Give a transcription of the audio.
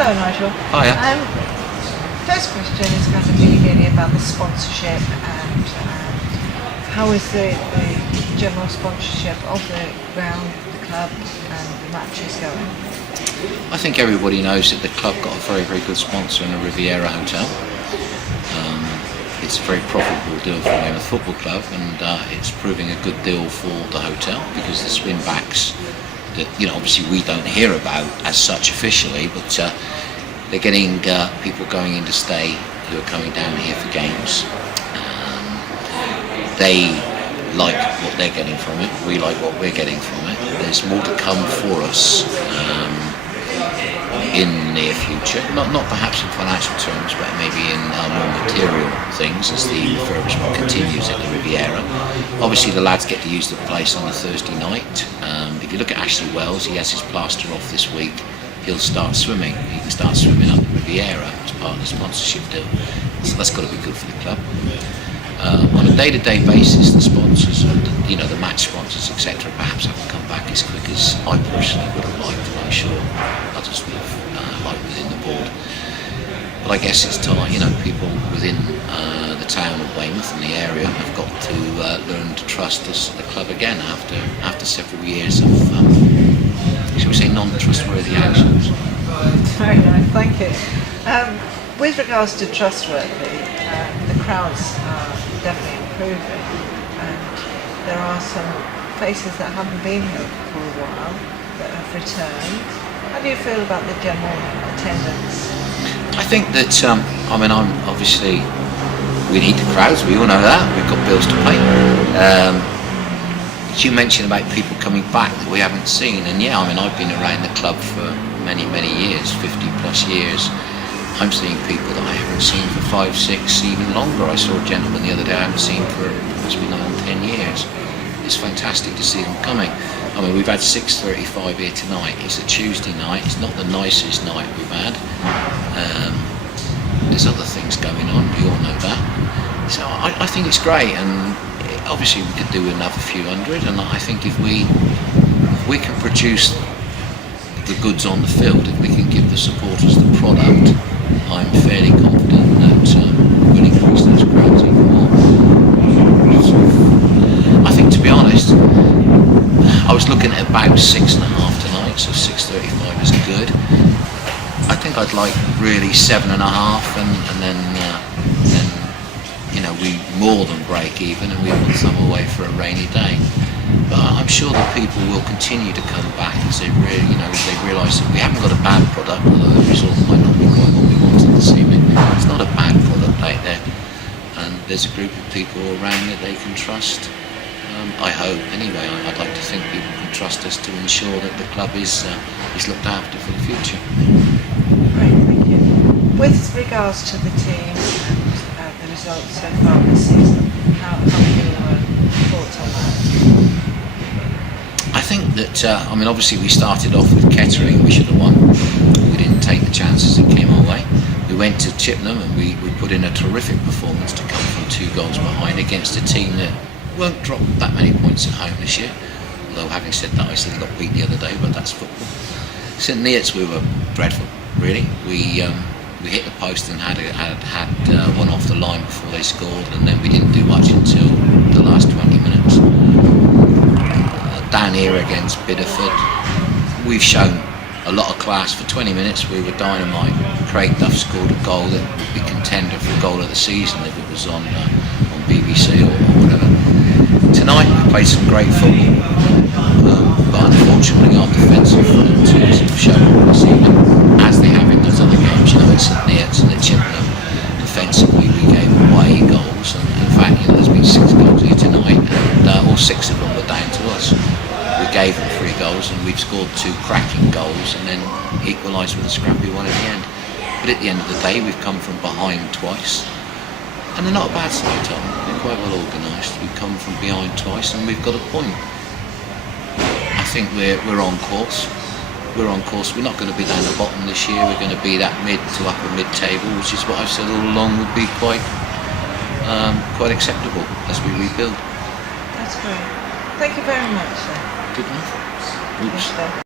Hello, Nigel. Hiya. First question is going to be really about the sponsorship and how is the general sponsorship of the ground, the club and the matches going? I think everybody knows that the club got a very, very good sponsor in a Riviera hotel. It's a very profitable deal for Weymouth Football Club, and it's proving a good deal for the hotel because the swim backs that obviously we don't hear about as such officially, but they're getting people going in to stay who are coming down here for games. They like what they're getting from it, we like what we're getting from it. There's more to come for us in the near future, not perhaps in financial terms, but maybe in more material things as the refurbishment continues at the Riviera. Obviously the lads get to use the place on a Thursday night. If you look at Ashley Wells, he has his plaster off this week. He'll start swimming. He can start swimming up the Riviera as part of the sponsorship deal. So that's got to be good for the club. On a day-to-day basis, the sponsors, the match sponsors, etc., perhaps haven't come back as quick as I personally would have liked, and I'm sure others would have liked within the board. But I guess it's time, people within the town of Weymouth and the area have got to learn to trust us, the club again, after several years of, shall we say, non-trustworthy actions. Very nice, thank you. With regards to trustworthy, the crowds are definitely improving, and there are some faces that haven't been here for a while that have returned. How do you feel about the general attendance? I think that, I'm obviously, we need the crowds, we all know that, we've got bills to pay. You mentioned about people coming back that we haven't seen, and yeah, I've been around the club for many, many years, 50 plus years. I'm seeing people that I haven't seen for 5, 6, even longer. I saw a gentleman the other day I haven't seen for, must be 9, 10 years. It's fantastic to see them coming. We've had 6:35 here tonight. It's a Tuesday night. It's not the nicest night we've had. There's other things going on, we all know that. So I think it's great, and obviously we could do another few hundred, and I think if we can produce the goods on the field, if we can give the supporters the product, I'm fairly confident that we'll increase those crowds even more. I think, to be honest, I was looking at about 6.5 tonight, so 6:35 is good. I think I'd like really 7.5, and then we more than break even, and we put some away for a rainy day. But I'm sure that people will continue to come back as they realise that we haven't got a bad product, although the result might not be quite what we wanted this evening. It's not a bad product out there, and there's a group of people around that they can trust. I hope, anyway. I'd like to think people can trust us to ensure that the club is looked after for the future. Great, thank you. With regards to the team and the results so far this season, how are your thoughts on that? I think that, obviously we started off with Kettering, we should have won. We didn't take the chances that came our way. We went to Chippenham and we put in a terrific performance to come from 2 goals behind against a team that won't drop that many points at home this year. Although having said that, I still got beat the other day, but that's football. St Neots, we were dreadful, really. We hit the post and had one off the line before they scored, and then we didn't do much until the last 20 minutes. Down here against Biddlecombe, we've shown a lot of class. For 20 minutes we were dynamite. Craig Duff scored a goal that would be contender for goal of the season if it was on BBC or whatever. Tonight we played some great football, but unfortunately our defensive front twos have shown this evening, as they have in those other games, at St Neots and at Chippenham. Defensively we gave away goals, and in fact there's been 6 goals here tonight, and all 6 of them were down to us. We gave them 3 goals, and we've scored 2 cracking goals and then equalised with a scrappy one at the end. But at the end of the day we've come from behind twice, and they're not a bad side, Tom. They're quite well organised. We've come from behind twice and we've got a point. I think we're on course. We're on course. We're not going to be down the bottom this year. We're going to be that mid to upper mid table, which is what I've said all along would be quite acceptable as we rebuild. That's great. Thank you very much, sir. Good enough. Oops.